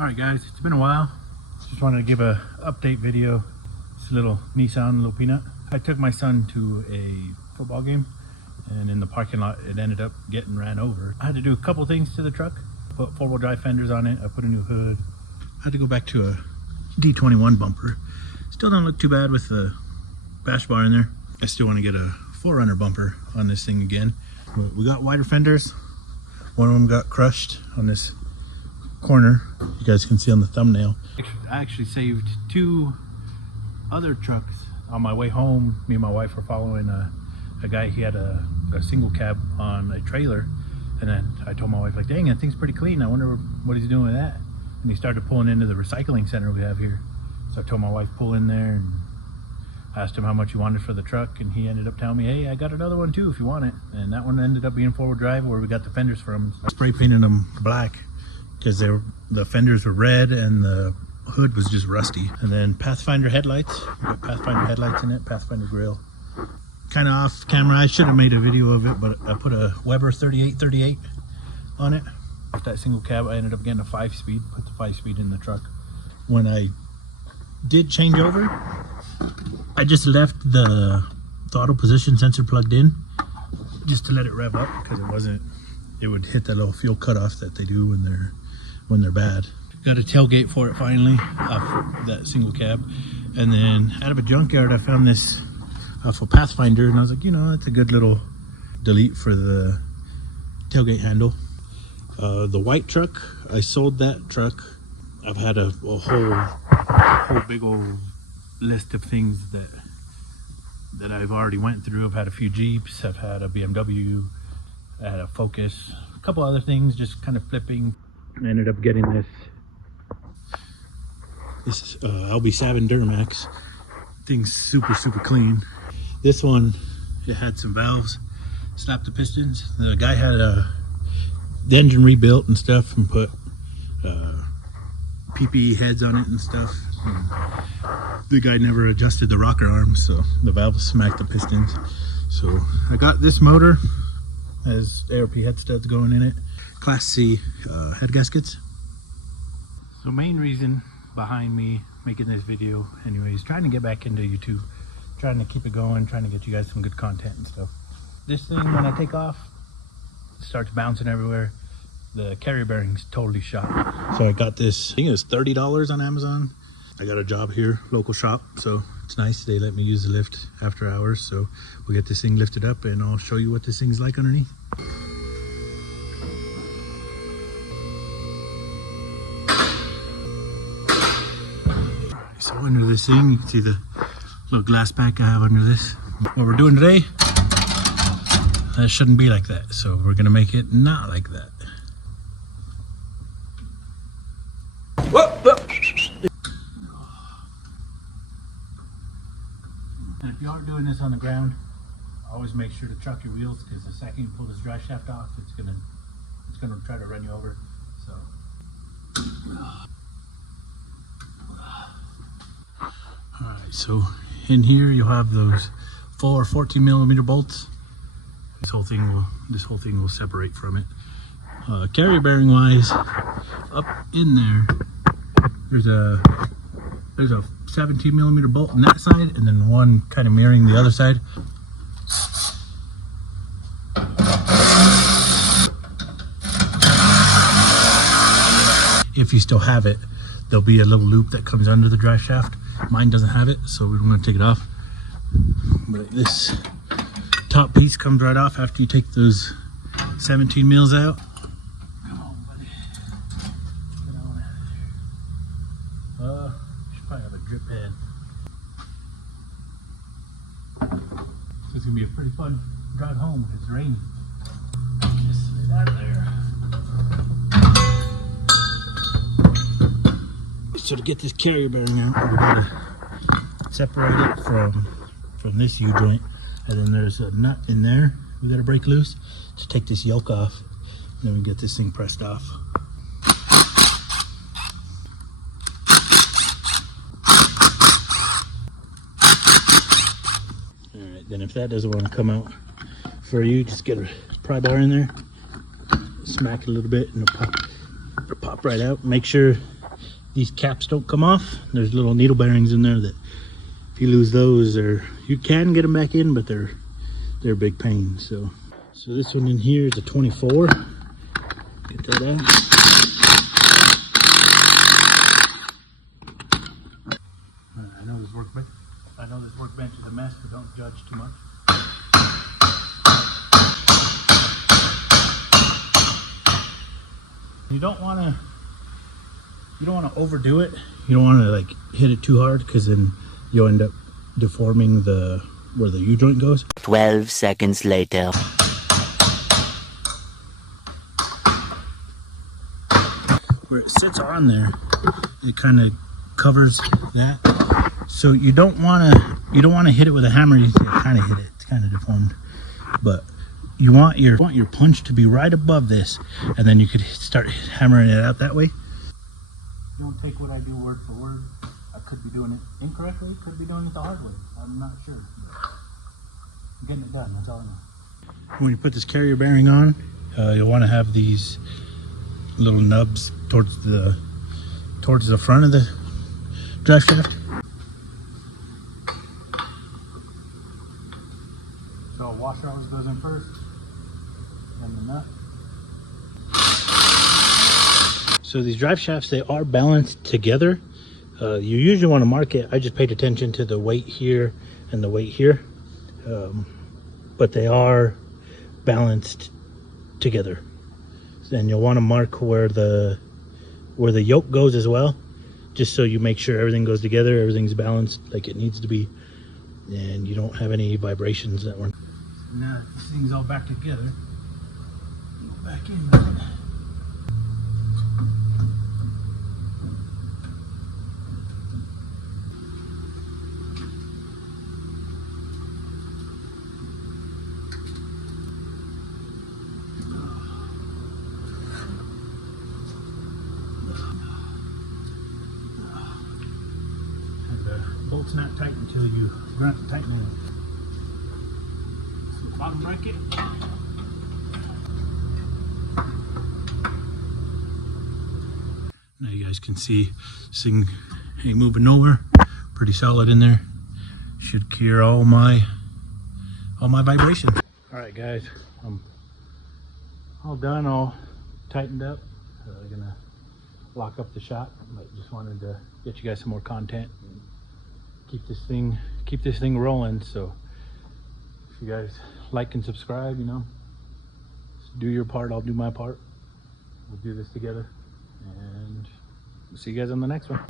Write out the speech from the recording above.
Alright guys, it's been a while. Just wanted to give a update video. It's a little Nissan, little peanut. I took my son to a football game, and in the parking lot it ended up getting ran over. I had to do a couple things to the truck. Put four-wheel drive fenders on it, I put a new hood. I had to go back to a D21 bumper. Still don't look too bad with the bash bar in there. I still want to get a 4Runner bumper on this thing again. But we got wider fenders. One of them got crushed on this corner. You guys can see on the thumbnail. I actually saved two other trucks on my way home. Me and my wife were following a guy. He had a single cab on a trailer, and then I told my wife, like, dang, that thing's pretty clean. I wonder what he's doing with that. And he started pulling into the recycling center we have here. So I told my wife, pull in there, and asked him how much he wanted for the truck, and he ended up telling me, hey, I got another one too if you want it. And that one ended up being four-wheel drive, where we got the fenders from. I spray painted them black because the fenders were red and the hood was just rusty. And then Pathfinder headlights. We got Pathfinder headlights in it, Pathfinder grill. Kind of off camera, I should have made a video of it, but I put a Weber 3838 on it. Off that single cab, I ended up getting a 5-speed, put the 5-speed in the truck. When I did change over, I just left the throttle position sensor plugged in just to let it rev up, because it would hit that little fuel cutoff that they do when they're bad. Got a tailgate for it finally off that single cab. And then out of a junkyard I found this off a Pathfinder, and I was like, you know, it's a good little delete for the tailgate handle. The white truck, I sold that truck. I've had a whole big old list of things that I've already went through. I've had a few Jeeps, I've had a BMW, I had a Focus, a couple other things, just kind of flipping. I ended up getting this LB7 Duramax. Thing's super clean. This one, it had some valves, slapped the pistons. The guy had the engine rebuilt and stuff, and put PPE heads on it and stuff. And the guy never adjusted the rocker arms, so the valve smacked the pistons. So I got this motor, has ARP head studs going in it, Class C head gaskets. So main reason behind me making this video anyways, trying to get back into YouTube, trying to keep it going, trying to get you guys some good content and stuff. This thing, when I take off, it starts bouncing everywhere. The carrier bearing's totally shot. So I got this, I think it was $30 on Amazon. I got a job here, local shop, so it's nice. They let me use the lift after hours, so we'll get this thing lifted up and I'll show you what this thing's like underneath. So under this thing, you can see the little glass pack I have under this. What we're doing today, that shouldn't be like that, so we're gonna make it not like that. And if you are doing this on the ground, always make sure to truck your wheels, because the second you pull this drive shaft off, it's gonna try to run you over. So alright, so in here you'll have those 4 or 14 millimeter bolts. This whole thing will separate from it. Carrier bearing wise, up in there, there's a 17 millimeter bolt on that side, and then one kind of mirroring the other side. If you still have it, there'll be a little loop that comes under the drive shaft. Mine doesn't have it, so we're going to take it off. But this top piece comes right off after you take those 17 mils out. Come on, buddy. Get on out of there. Should probably have a drip head. So it's going to be a pretty fun drive home when it's raining. Just get out of there. So to get this carrier bearing out, we're going to separate it from this U-joint, and then there's a nut in there we got to break loose to take this yoke off, and then we get this thing pressed off. Alright, then if that doesn't want to come out for you, just get a pry bar in there, smack it a little bit, and it'll pop right out. Make sure these caps don't come off. There's little needle bearings in there that if you lose those, or you can get them back in, but they're a big pain. So this one in here is a 24. Get that out. I know this workbench is a mess, but don't judge too much. You don't want to overdo it. You don't want to like hit it too hard, because then you'll end up deforming where the U-joint goes. 12 seconds later. Where it sits on there, it kind of covers that. So you don't want to hit it with a hammer. You kind of hit it. It's kind of deformed, but you want your punch to be right above this, and then you could start hammering it out that way. Don't take what I do word for word. I could be doing it incorrectly, could be doing it the hard way. I'm not sure. I'm getting it done, that's all I know. When you put this carrier bearing on, you'll want to have these little nubs towards the front of the drive shaft. So a washer always goes in first, then the nut. So these drive shafts, they are balanced together. You usually want to mark it. I just paid attention to the weight here and the weight here, but they are balanced together. And you'll want to mark where the yoke goes as well, just so you make sure everything goes together, everything's balanced like it needs to be, and you don't have any vibrations that were. Now this thing's all back together. Go back in with it. Bolt's not tight until you run to tighten it. So bottom bracket. Now you guys can see this thing ain't moving nowhere. Pretty solid in there. Should cure all my vibration. All right, guys, I'm all done, all tightened up. Gonna lock up the shop, but just wanted to get you guys some more content. Keep this thing rolling. So if you guys like and subscribe, you know, do your part, I'll do my part. We'll do this together, and we'll see you guys on the next one.